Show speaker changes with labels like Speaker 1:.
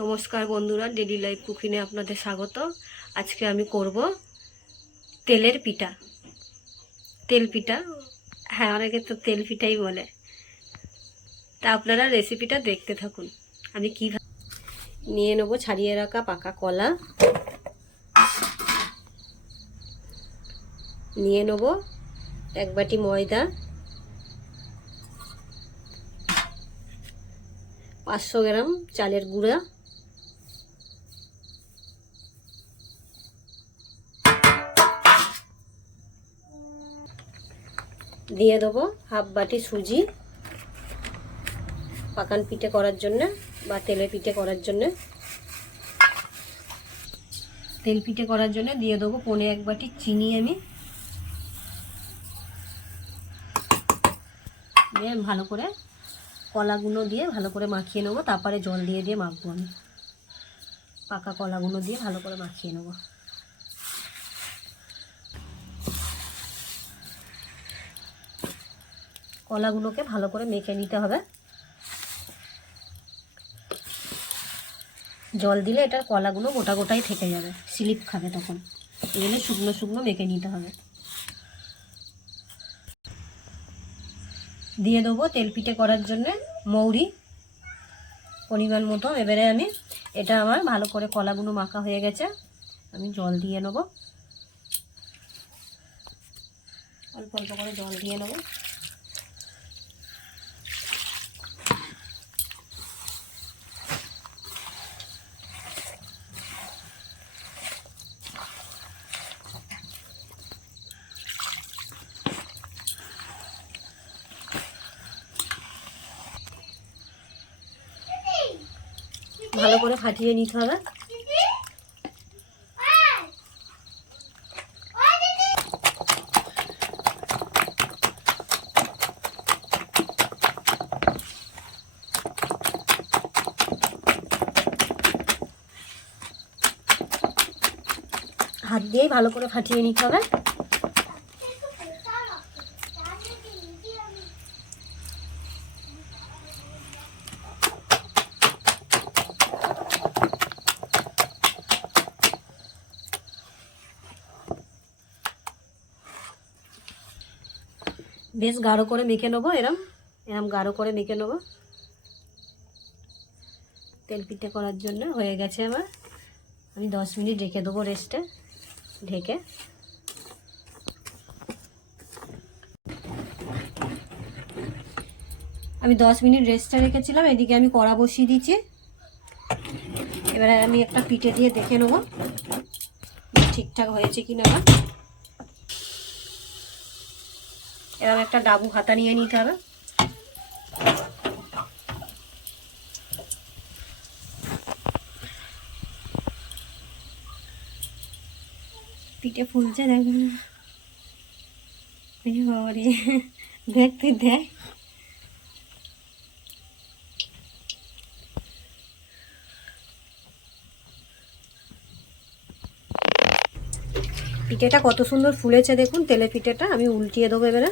Speaker 1: নমস্কার বন্ধুরা daily life কুকিংয়ে আপনাদের স্বাগত। আজকে আমি করব তেলের পিঠা। তেল পিঠা হ্যাঁ অনেকে তো তেল পিঠাই বলে। তা আপনারা রেসিপিটা দেখতে থাকুন। আমি কীভাবে নিয়ে নেব, ছাড়িয়ে রাখা পাকা কলা। নিয়ে নেব এক বাটি ময়দা। পাঁচশো গ্রাম চালের গুঁড়া। দিয়ে দেবো হাফ বাটি সুজি পাকান পিঠে করার জন্য বা তেলে পিঠে করার জন্য। তেল পিঠে করার জন্য দিয়ে দেবো পনে এক বাটি চিনি আমি। দিয়ে ভালো করে কলাগুলো দিয়ে ভালো করে মাখিয়ে নেব, তারপরে জল দিয়ে দিয়ে মাখবো আমি। পাকা কলাগুলো দিয়ে ভালো করে মাখিয়ে নেব। কলাগুলোকে ভালো করে মেখে নিতে হবে। জল দিলে এটার কলাগুলো গোটা গোটাই থেকে যাবে, স্লিপ খাবে তখন। এগুলো শুকনো শুকনো মেখে নিতে হবে। দিয়ে দেবো তেল পিঠে করার জন্যে মৌরি। পরিমাণ মতো এবারে আমি এটা আমার ভালো করে কলাগুলো মাখা হয়ে গেছে, আমি জল দিয়ে নেব। অল্প অল্প করে জল দিয়ে নেব। ভালো করে ফাটিয়ে নিতে হবে। হাত দিয়েই ভালো করে ফাটিয়ে নিতে হবে। বেশ গাঢ় করে মেখে নেব, এরম এরম গাঢ় করে মেখে নেব। তেল পিঠে করার জন্য হয়ে গেছে আমার। আমি দশ মিনিট রেখে দেবো রেস্টে, ঢেকে। আমি দশ মিনিট রেস্টে রেখেছিলাম, এদিকে আমি কড়া বসিয়ে দিয়েছি। এবারে আমি একটা পিঠে দিয়ে দেখে নেব, ঠিকঠাক হয়েছে কি না এরকম একটা ডাবু হাতা নিয়ে নিতে হবে। পিঠে ফুলছে দেখবেন দেখতে দেখ। পিঠেটা কত সুন্দর ফুলেছে দেখুন তেলে পিঠেটা আমি উল্টিয়ে দেবো এবারে।